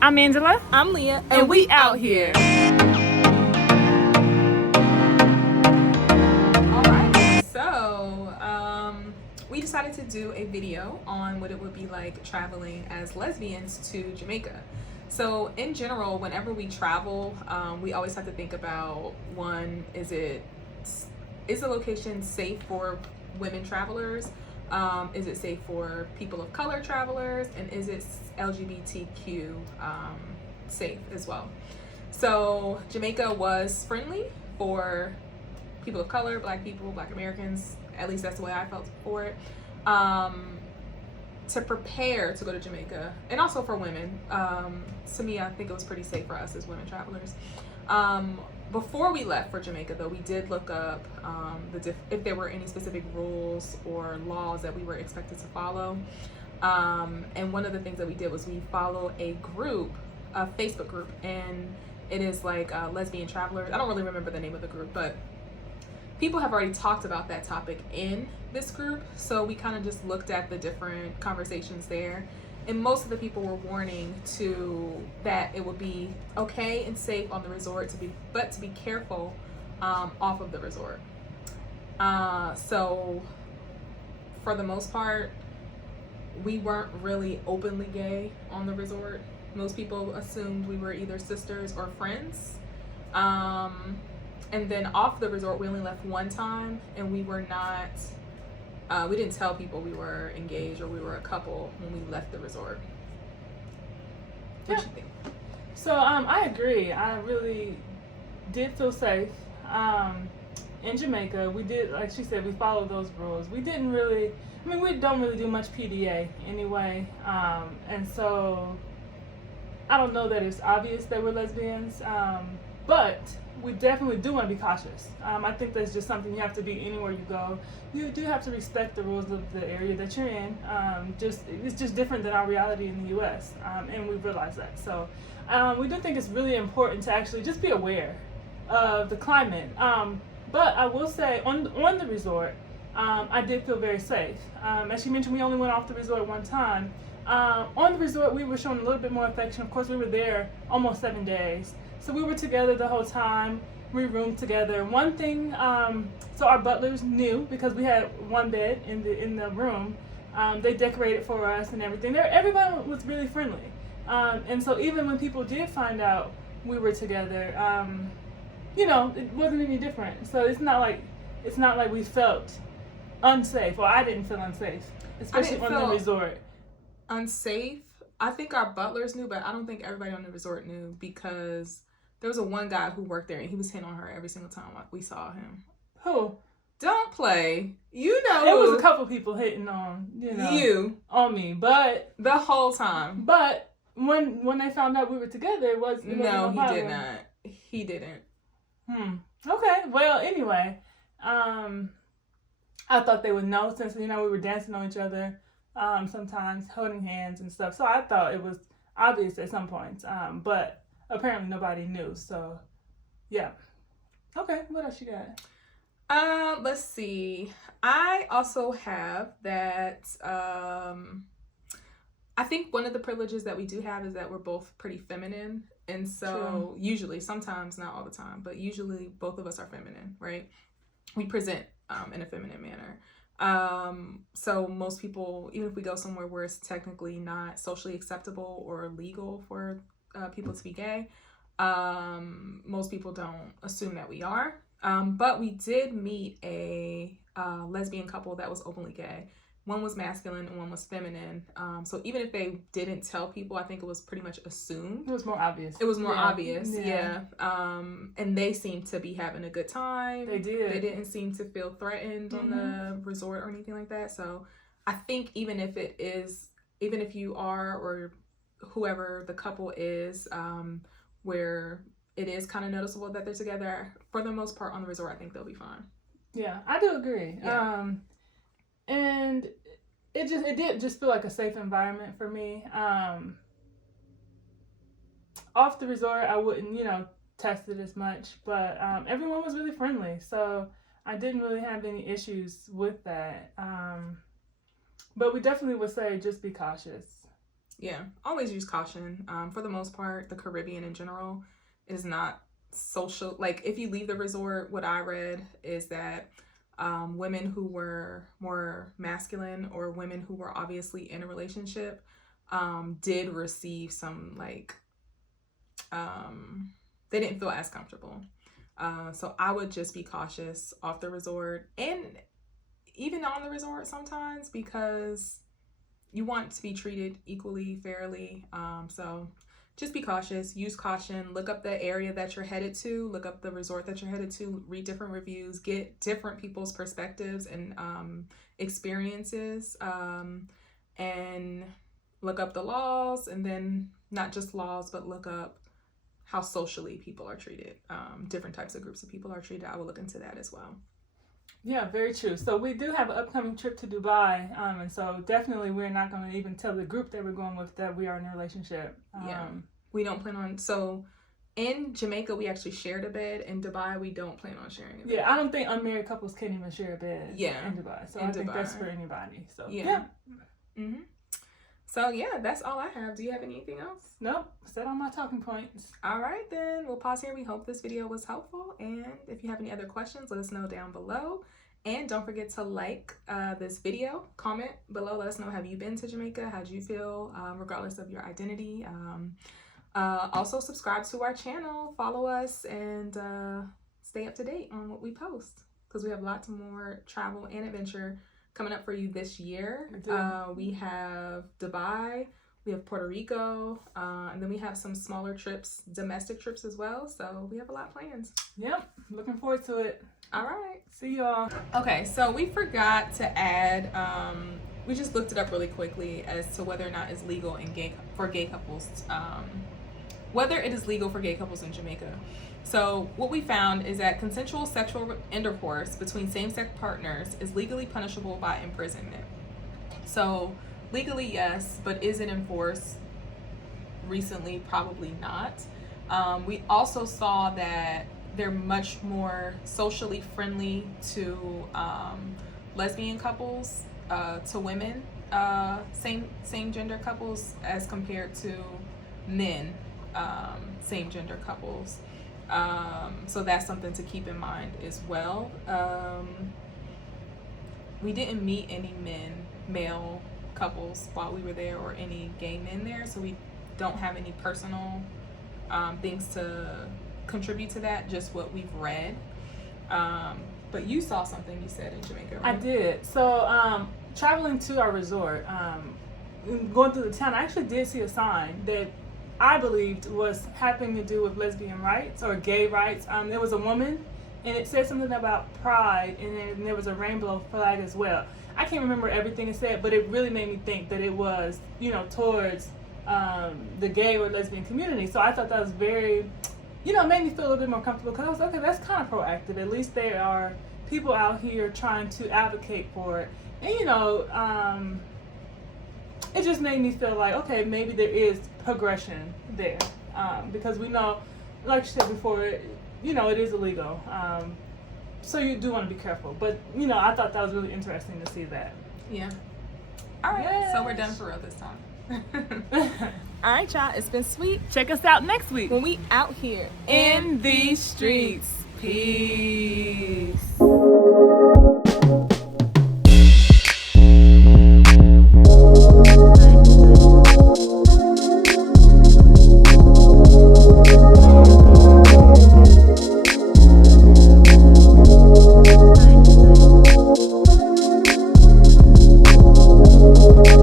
I'm Angela. I'm Leah. And we out here. Alright, so we decided to do a video on what it would be like traveling as lesbians to Jamaica. So in general, whenever we travel, we always have to think about, one, is the location safe for women travelers? Is it safe for people of color travelers? And is it LGBTQ safe as well? So Jamaica was friendly for people of color, black people, black Americans. At least that's the way I felt for it. To prepare to go to Jamaica, and also for women. To me, I think it was pretty safe for us as women travelers. Before we left for Jamaica, though, we did look up if there were any specific rules or laws that we were expected to follow. And one of the things that we did was we follow a Facebook group, and it is like Lesbian Travelers. I don't really remember the name of the group, but people have already talked about that topic in this group. So we kind of just looked at the different conversations there. And most of the people were warning that it would be okay and safe on the resort but to be careful off of the resort. So for the most part, we weren't really openly gay on the resort. Most people assumed we were either sisters or friends. And then off the resort, we only left one time, and we were not, we didn't tell people we were engaged or we were a couple when we left the resort. What you think? So I agree. I really did feel safe. In Jamaica, we did, like she said, we followed those rules. We didn't really, we don't really do much PDA anyway. And so I don't know that it's obvious that we're lesbians, but we definitely do want to be cautious. I think that's just something you have to be anywhere you go. You do have to respect the rules of the area that you're in. It's just different than our reality in the U.S., and we realize that. So we do think it's really important to actually just be aware of the climate. But I will say, on the resort, I did feel very safe. As she mentioned, we only went off the resort one time. On the resort, we were shown a little bit more affection. Of course, we were there almost 7 days. So we were together the whole time. We roomed together. One thing, so our butlers knew, because we had one bed in the room. They decorated for us and everything. Everybody was really friendly. And so even when people did find out we were together, it wasn't any different. So it's not like we felt unsafe, or I didn't feel unsafe, especially on the resort. Unsafe. I think our butlers knew, but I don't think everybody on the resort knew, because there was one guy who worked there, and he was hitting on her every single time we saw him. Who? Don't play. You know. It was a couple people hitting on, on me, but the whole time. But when they found out we were together, it wasn't. No, he did not. He didn't. Okay. Well, anyway, I thought they would know, since we were dancing on each other, sometimes holding hands and stuff. So I thought it was obvious at some points. But apparently nobody knew. So yeah. Okay. What else you got? Let's see. I also have that. I think one of the privileges that we do have is that we're both pretty feminine. And so usually, sometimes, not all the time, but usually both of us are feminine, right? We present in a feminine manner. So most people, even if we go somewhere where it's technically not socially acceptable or legal for people to be gay, most people don't assume that we are. But we did meet a lesbian couple that was openly gay. One was masculine and one was feminine. So even if they didn't tell people, I think it was pretty much assumed. It was more obvious. It was more obvious, yeah. And they seemed to be having a good time. They did. They didn't seem to feel threatened on the resort or anything like that. So I think even if you are, or whoever the couple is, where it is kind of noticeable that they're together, for the most part on the resort, I think they'll be fine. Yeah, I do agree. Yeah. And it did just feel like a safe environment for me. Off the resort, I wouldn't, test it as much, but everyone was really friendly, so I didn't really have any issues with that. But we definitely would say just be cautious. Yeah, always use caution. For the most part, the Caribbean in general is not social. Like, if you leave the resort, what I read is that women who were more masculine or women who were obviously in a relationship did receive some, like, they didn't feel as comfortable. So I would just be cautious off the resort and even on the resort sometimes, because you want to be treated equally, fairly. So just be cautious, use caution, look up the area that you're headed to, look up the resort that you're headed to, read different reviews, get different people's perspectives and experiences, and look up the laws, and then not just laws, but look up how socially people are treated. Different types of groups of people are treated. I will look into that as well. Yeah, very true. So we do have an upcoming trip to Dubai, and so definitely we're not going to even tell the group that we're going with that we are in a relationship. We don't plan on, so in Jamaica we actually shared a bed. In Dubai we don't plan on sharing a bed. Yeah, I don't think unmarried couples can even share a bed in Dubai. So I think that's for anybody. So yeah. Mm-hmm. So yeah, that's all I have. Do you have anything else? Nope. Set on my talking points. All right, then we'll pause here. We hope this video was helpful, and if you have any other questions, let us know down below. And don't forget to like this video, comment below, let us know, have you been to Jamaica? How'd you feel, regardless of your identity? Also subscribe to our channel, follow us, and stay up to date on what we post, because we have lots more travel and adventure coming up for you this year. We have Dubai, we have Puerto Rico, and then we have some smaller trips, domestic trips as well. So we have a lot planned. Yep, looking forward to it. All right, see y'all. Okay, so we forgot to add, we just looked it up really quickly as to whether or not it's legal for gay couples, whether it is legal for gay couples in Jamaica. So what we found is that consensual sexual intercourse between same-sex partners is legally punishable by imprisonment. So legally, yes, but is it enforced recently? Probably not. We also saw that they're much more socially friendly to lesbian couples, to women, same gender couples, as compared to men, same gender couples. So that's something to keep in mind as well. We didn't meet any male couples while we were there, or any gay men there, so we don't have any personal things to contribute to that, just what we've read. But you saw something, you said, in Jamaica, right? I did. So traveling to our resort, going through the town, I actually did see a sign that I believed was having to do with lesbian rights or gay rights. There was a woman, and it said something about pride, and then there was a rainbow flag as well. I can't remember everything it said, but it really made me think that it was, towards the gay or lesbian community. So I thought that was very, it made me feel a little bit more comfortable, because I was like, okay, that's kind of proactive. At least there are people out here trying to advocate for it. And, it just made me feel like, okay, maybe there is progression there, because we know, like you said before, it is illegal, so you do want to be careful. But I thought that was really interesting to see that. Yeah. All right, yes. So we're done for real this time. All right, y'all, it's been sweet. Check us out next week when we out here in these streets. Peace.